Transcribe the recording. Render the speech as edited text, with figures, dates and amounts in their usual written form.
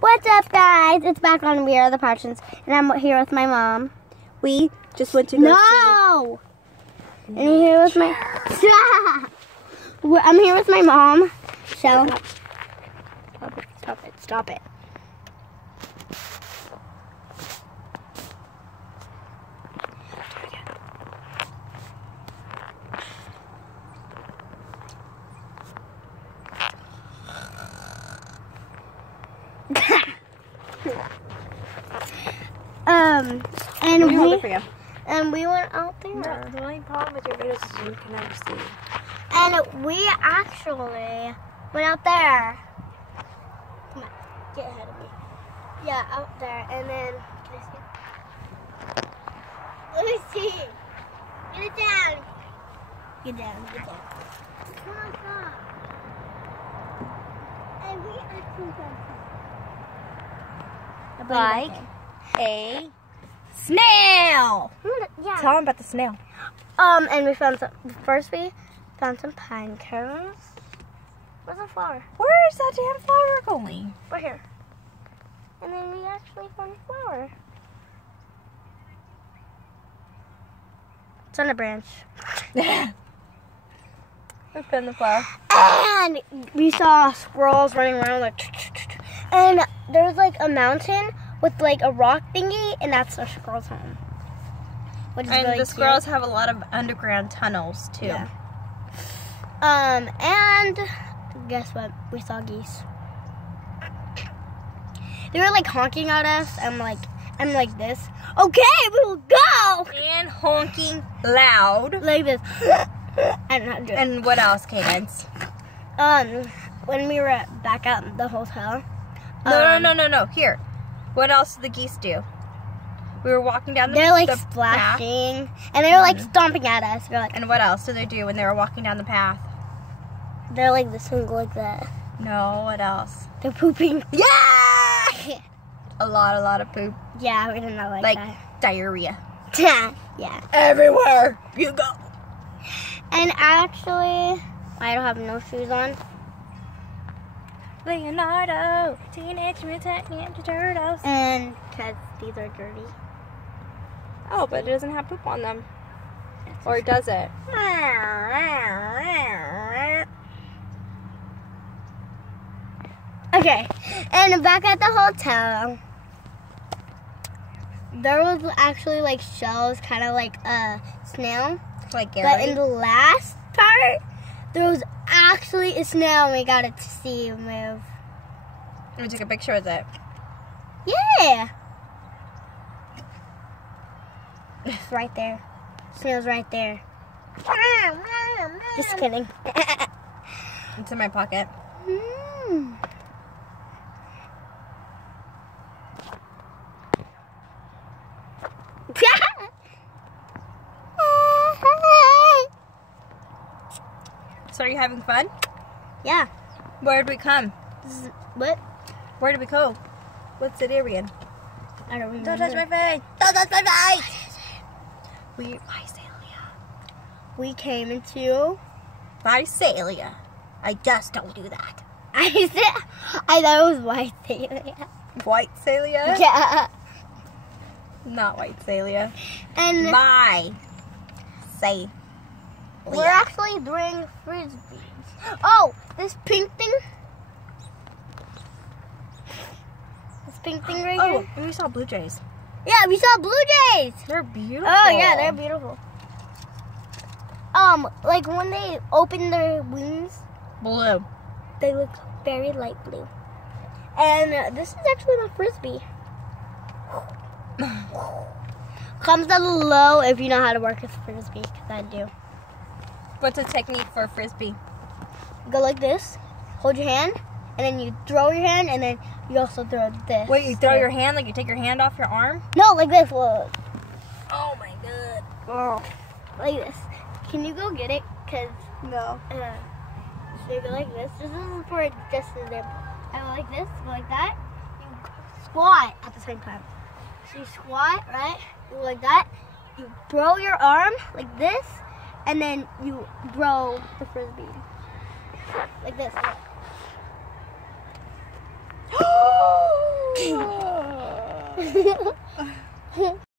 What's up, guys? It's back on We Are the Patrons, and I'm here with my mom. We just went to go No! And I'm here with my... I'm here with my mom. So... Stop it. And we went out there. No, the only problem with your videos is you can never see. And we actually went out there. Come on, get ahead of me. Yeah, out there. And then, can I see it? Let me see. Get it down. Get down. Come on, stop. And we actually got Like a snail. Yeah. Tell them about the snail. And we found we found some pine cones. Where's the flower? Where is that damn flower going? Right here. And then we actually found a flower. It's on a branch. We found the flower. And we saw squirrels running around like, and there's like a mountain with like a rock thingy, and that's the squirrel's home. Which is And really the squirrels cute. have a lot of underground tunnels too. Yeah. And guess what? We saw geese. They were like honking at us. I'm like this. Okay, we'll go. And honking loud. Like this. I'm not doing. And what else, Cadence? When we were back at the hotel. No. Here. What else did the geese do? We were walking down They're like the splashing, path. and they were like stomping at us. We're like, And what else did they do when they were walking down the path? they're like this and go like that. No, what else? They're pooping. Yeah! A lot of poop. Yeah, we did not like that. Diarrhea. Yeah. Everywhere you go. And actually, I don't have no shoes on. Leonardo, Teenage Mutant Ninja Turtles. And because these are dirty. Oh, but it doesn't have poop on them. Or does it? Okay, and back at the hotel, there was actually like shells, kind of like a snail. Like But Gary? in the last part, there was actually a snail, and we got it to see it move. We took a picture with it. Yeah! It's right there. Snail's right there. Just kidding. It's in my pocket. So are you having fun? Yeah. Where did we come? What? Where did we go? What city are we in? I don't remember. Don't touch my face! Don't touch my face! Visalia. We came into... Visalia. I just don't do that. I thought it was white Thalia. White Salia? Yeah. Not White Salia. And Say. we're actually throwing frisbees. Oh, this pink thing. This pink thing right Oh, here. and we saw blue jays. Yeah, we saw blue jays. They're beautiful. Oh yeah, they're beautiful. Like when they open their wings, blue. they look very light blue. And this is actually my frisbee. Comment down below if you know how to work with frisbee, because I do. What's a technique for a frisbee? Go like this, hold your hand, and then you throw your hand, and then you also throw this. Wait, you throw your hand, like you take your hand off your arm? No, like this. Look. Oh my god. Oh, like this. Can you go get it? Cause No. so you go like this. This is for just an example. I go like this, go like that. You squat at the same time. So you squat, right? You go like that. You throw your arm like this, and then you throw the frisbee like this.